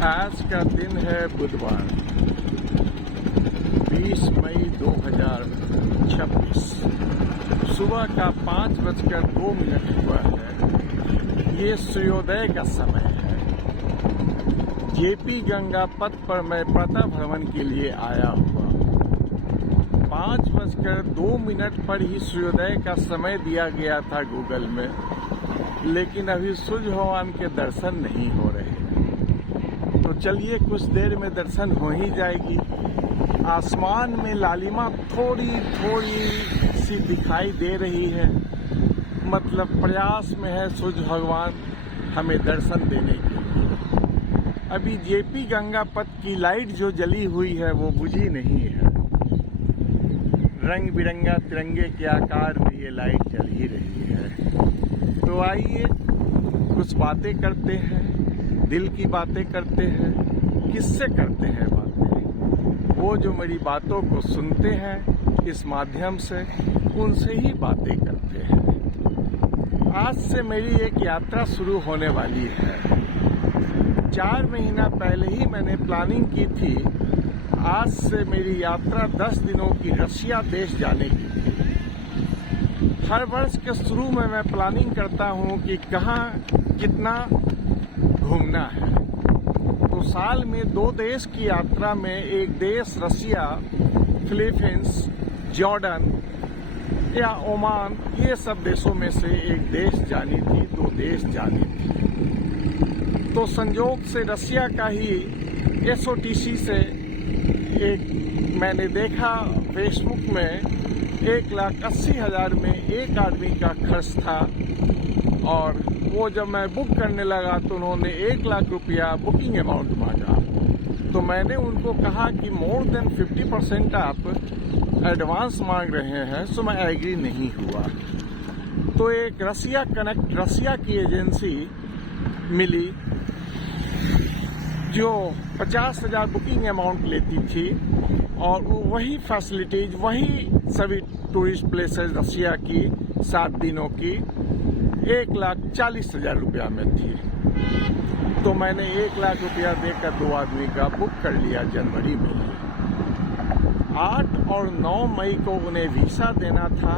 आज का दिन है बुधवार 20 मई 2026। सुबह का 5:02 हुआ है। ये सूर्योदय का समय है। जेपी गंगा पथ पर मैं प्रातः भ्रमण के लिए आया हुआ। 5:02 पर ही सूर्योदय का समय दिया गया था गूगल में, लेकिन अभी सूर्य भगवान के दर्शन नहीं हो रहे। तो चलिए कुछ देर में दर्शन हो ही जाएगी। आसमान में लालिमा थोड़ी थोड़ी सी दिखाई दे रही है, मतलब प्रयास में है सूर्य भगवान हमें दर्शन देने के लिए। अभी जेपी गंगा पथ की लाइट जो जली हुई है वो बुझी नहीं है। रंग बिरंगा तिरंगे के आकार में ये लाइट जल ही रही है। तो आइए कुछ बातें करते हैं, दिल की बातें करते हैं। किससे करते हैं बातें? वो जो मेरी बातों को सुनते हैं इस माध्यम से, उनसे ही बातें करते हैं। आज से मेरी एक यात्रा शुरू होने वाली है। 4 महीना पहले ही मैंने प्लानिंग की थी। आज से मेरी यात्रा 10 दिनों की रसिया देश जाने की थी। हर वर्ष के शुरू में मैं प्लानिंग करता हूँ कि कहाँ कितना घूमना है। तो साल में 2 देश की यात्रा में, एक देश रसिया, फिलीपींस, जॉर्डन या ओमान, ये सब देशों में से एक देश जानी थी, 2 देश जानी थी। तो संयोग से रसिया का ही SOTC से एक मैंने देखा फेसबुक में 1,80,000 में एक आदमी का खर्च था। और वो जब मैं बुक करने लगा तो उन्होंने 1,00,000 रुपया बुकिंग अमाउंट मांगा। तो मैंने उनको कहा कि मोर देन 50% आप एडवांस मांग रहे हैं, सो मैं एग्री नहीं हुआ। तो एक रसिया की एजेंसी मिली जो 50,000 बुकिंग अमाउंट लेती थी, और वही फैसिलिटीज, वही सभी टूरिस्ट प्लेसेस रसिया की 7 दिनों की 1,40,000 रुपया में थी। तो मैंने 1,00,000 रुपया देकर 2 आदमी का बुक कर लिया जनवरी में ही। 8 और 9 मई को उन्हें वीसा देना था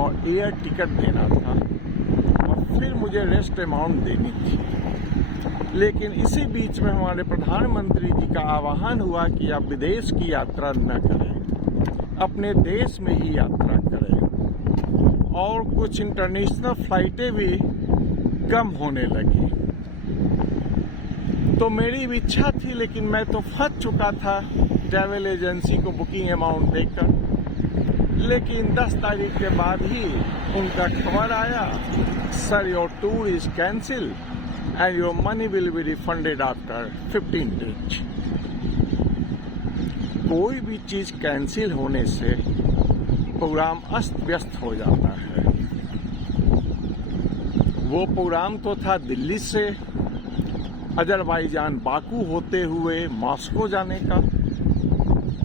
और एयर टिकट देना था, और फिर मुझे रेस्ट अमाउंट देनी थी। लेकिन इसी बीच में हमारे प्रधानमंत्री जी का आह्वान हुआ कि आप विदेश की यात्रा न करें, अपने देश में ही यात्रा करें। और कुछ इंटरनेशनल फ्लाइटें भी कम होने लगी। तो मेरी भी इच्छा थी, लेकिन मैं तो फंस चुका था ट्रैवल एजेंसी को बुकिंग अमाउंट देकर। लेकिन 10 तारीख के बाद ही उनका खबर आया, sir your tour is cancel and your money will be refunded after 15 days। कोई भी चीज कैंसिल होने से प्रोग्राम अस्त व्यस्त हो जाता है। वो प्रोग्राम तो था दिल्ली से अजरबैजान बाकू होते हुए मॉस्को जाने का,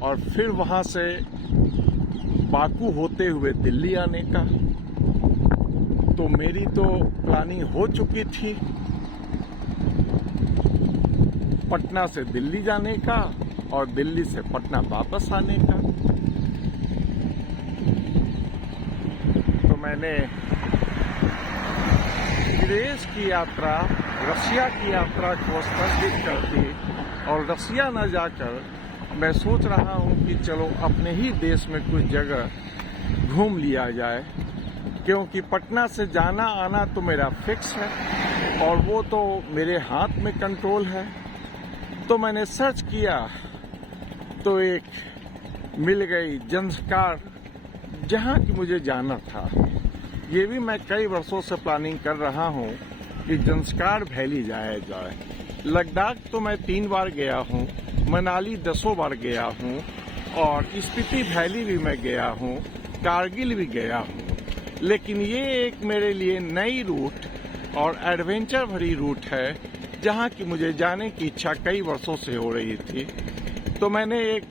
और फिर वहां से बाकू होते हुए दिल्ली आने का। तो मेरी तो प्लानिंग हो चुकी थी पटना से दिल्ली जाने का और दिल्ली से पटना वापस आने का। तो मैंने विदेश की यात्रा, रसिया की यात्रा को स्थगित कर दी, और रसिया न जाकर मैं सोच रहा हूं कि चलो अपने ही देश में कुछ जगह घूम लिया जाए, क्योंकि पटना से जाना आना तो मेरा फिक्स है और वो तो मेरे हाथ में कंट्रोल है। तो मैंने सर्च किया तो एक मिल गई ज़ंस्कार, जहां की मुझे जाना था। ये भी मैं कई वर्षों से प्लानिंग कर रहा हूं कि ज़ंस्कार वैली जाया जाए। लद्दाख तो मैं 3 बार गया हूं, मनाली 10 बार गया हूं, और स्पीति वैली भी मैं गया हूं, कारगिल भी गया हूं। लेकिन ये एक मेरे लिए नई रूट और एडवेंचर भरी रूट है, जहां की मुझे जाने की इच्छा कई वर्षों से हो रही थी। तो मैंने एक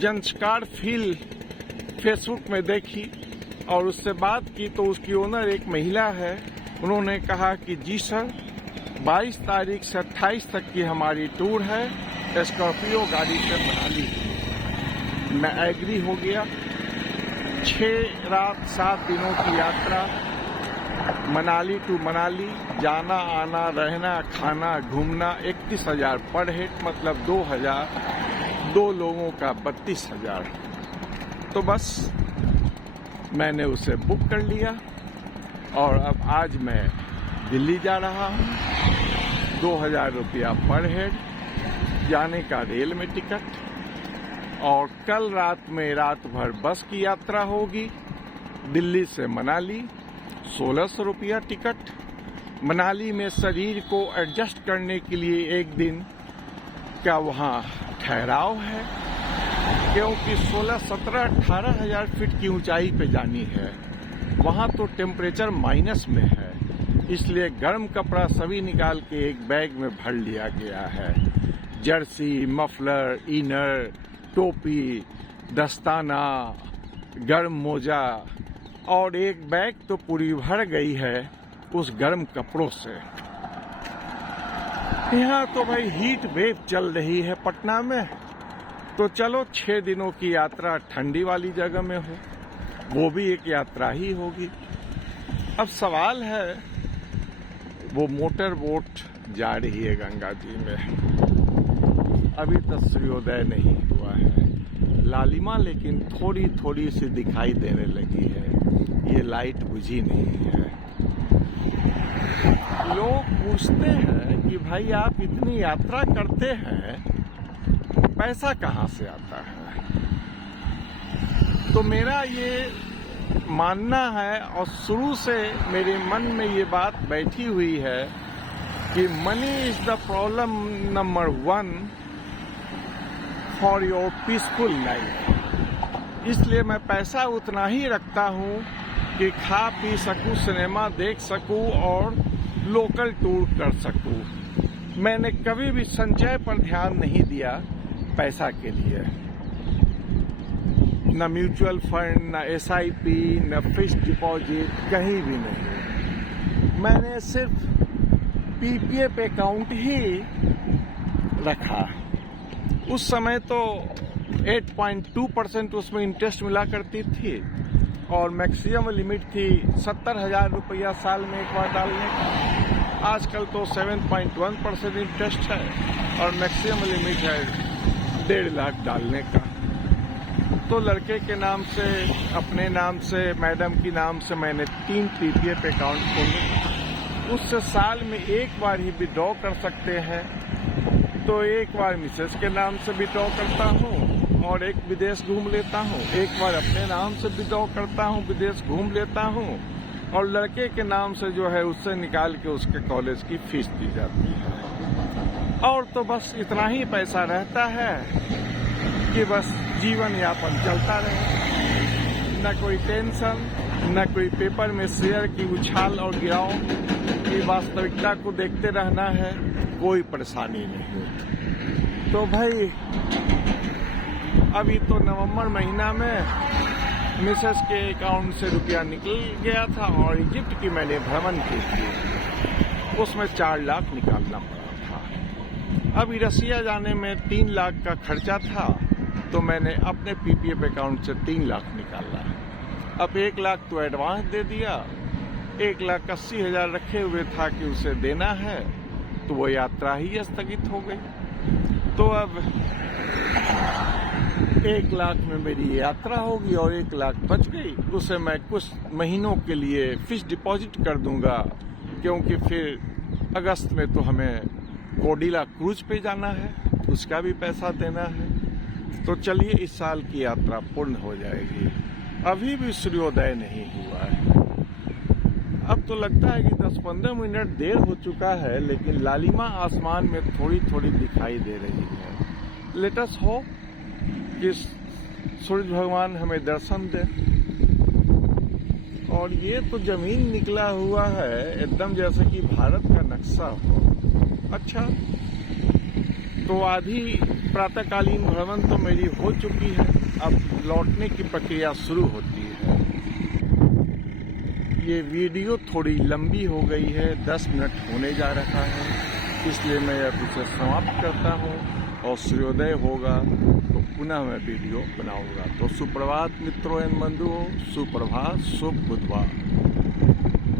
ज़ंस्कार फील फेसबुक में देखी और उससे बात की, तो उसकी ओनर एक महिला है। उन्होंने कहा कि जी सर, 22 तारीख से 28 तक की हमारी टूर है स्कॉर्पियो गाड़ी से मनाली। मैं एग्री हो गया। 6 रात 7 दिनों की यात्रा, मनाली टू मनाली, जाना आना रहना खाना घूमना, 31,000 पर हेड, मतलब 2,000, 2 लोगों का 32,000। तो बस मैंने उसे बुक कर लिया और अब आज मैं दिल्ली जा रहा हूँ। 2,000 रुपया पर हेड, जाने का रेल में टिकट, और कल रात में रात भर बस की यात्रा होगी दिल्ली से मनाली। 1,600 रुपया टिकट। मनाली में शरीर को एडजस्ट करने के लिए एक दिन का वहाँ ठहराव है, क्योंकि 16, 17, 18,000 फीट की ऊंचाई पे जानी है। वहाँ तो टेम्परेचर माइनस में है, इसलिए गर्म कपड़ा सभी निकाल के एक बैग में भर लिया गया है। जर्सी, मफलर, इनर, टोपी, दस्ताना, गर्म मोजा, और एक बैग तो पूरी भर गई है उस गर्म कपड़ों से। यहाँ तो भाई हीट वेव चल रही है पटना में, तो चलो 6 दिनों की यात्रा ठंडी वाली जगह में हो, वो भी एक यात्रा ही होगी। अब सवाल है, वो मोटर बोट जा रही है गंगा जी में, अभी तक सूर्योदय नहीं हुआ है। लालिमा लेकिन थोड़ी थोड़ी सी दिखाई देने लगी है, ये लाइट बुझी नहीं है। लोग पूछते हैं कि भाई आप इतनी यात्रा करते हैं, पैसा कहाँ से आता है? तो मेरा ये मानना है और शुरू से मेरे मन में ये बात बैठी हुई है कि money is the problem number 1 for your peaceful life. इसलिए मैं पैसा उतना ही रखता हूँ कि खा पी सकूँ, सिनेमा देख सकूँ और लोकल टूर कर सकूँ। मैंने कभी भी संचय पर ध्यान नहीं दिया पैसा के लिए, न म्यूचुअल फंड, न SIP, न फिक्स्ड डिपॉजिट, कहीं भी नहीं। मैंने सिर्फ PPF अकाउंट ही रखा। उस समय तो 8.2% उसमें इंटरेस्ट मिला करती थी और मैक्सिमम लिमिट थी 70,000 रुपया साल में एक बार डालने का। आजकल तो 7.1% इंटरेस्ट है और मैक्सिमम लिमिट है 1.5 लाख डालने का। तो लड़के के नाम से, अपने नाम से, मैडम की नाम से मैंने 3 PPF अकाउंट खोले। उससे साल में एक बार ही विड्रॉ कर सकते हैं, तो एक बार मिसेस के नाम से विड्रॉ करता हूँ और एक विदेश घूम लेता हूँ। एक बार अपने नाम से विड्रॉ करता हूँ, विदेश घूम लेता हूँ, और लड़के के नाम से जो है उससे निकाल के उसके कॉलेज की फीस दी जाती है। और तो बस इतना ही पैसा रहता है कि बस जीवन यापन चलता रहे, न कोई टेंशन, न कोई पेपर में शेयर की उछाल और गिराव की वास्तविकता को देखते रहना है, कोई परेशानी नहीं। तो भाई अभी तो नवंबर महीना में मिसेस के अकाउंट से रुपया निकल गया था और इजिप्ट की मैंने भ्रमण की थी, उसमें 4 लाख निकालना पड़ा था। अभी रसिया जाने में 3 लाख का खर्चा था, तो मैंने अपने PPF अकाउंट से 3 लाख निकाला। अब 1 लाख तो एडवांस दे दिया, 1,80,000 रखे हुए था कि उसे देना है, तो वो यात्रा ही स्थगित हो गई। तो अब 1 लाख में मेरी यात्रा होगी और 1 लाख बच गई, उसे मैं कुछ महीनों के लिए फिक्स्ड डिपॉजिट कर दूंगा, क्योंकि फिर अगस्त में तो हमें कोडिला क्रूज पे जाना है, उसका भी पैसा देना है। तो चलिए इस साल की यात्रा पूर्ण हो जाएगी। अभी भी सूर्योदय नहीं हुआ है। अब तो लगता है कि 10-15 मिनट देर हो चुका है, लेकिन लालिमा आसमान में थोड़ी थोड़ी दिखाई दे रही है। लेट अस होप कि सूर्य भगवान हमें दर्शन दे। और ये तो जमीन निकला हुआ है एकदम जैसे कि भारत का नक्शा हो। अच्छा, तो आधी प्रातःकालीन भ्रमण तो मेरी हो चुकी है, अब लौटने की प्रक्रिया शुरू होती है। ये वीडियो थोड़ी लंबी हो गई है, 10 मिनट होने जा रहा है, इसलिए मैं अब इसे समाप्त करता हूँ और सूर्योदय होगा तो पुनः मैं वीडियो बनाऊंगा। तो सुप्रभात मित्रों एवं बंधुओं, सुप्रभात, शुभ बुधवार।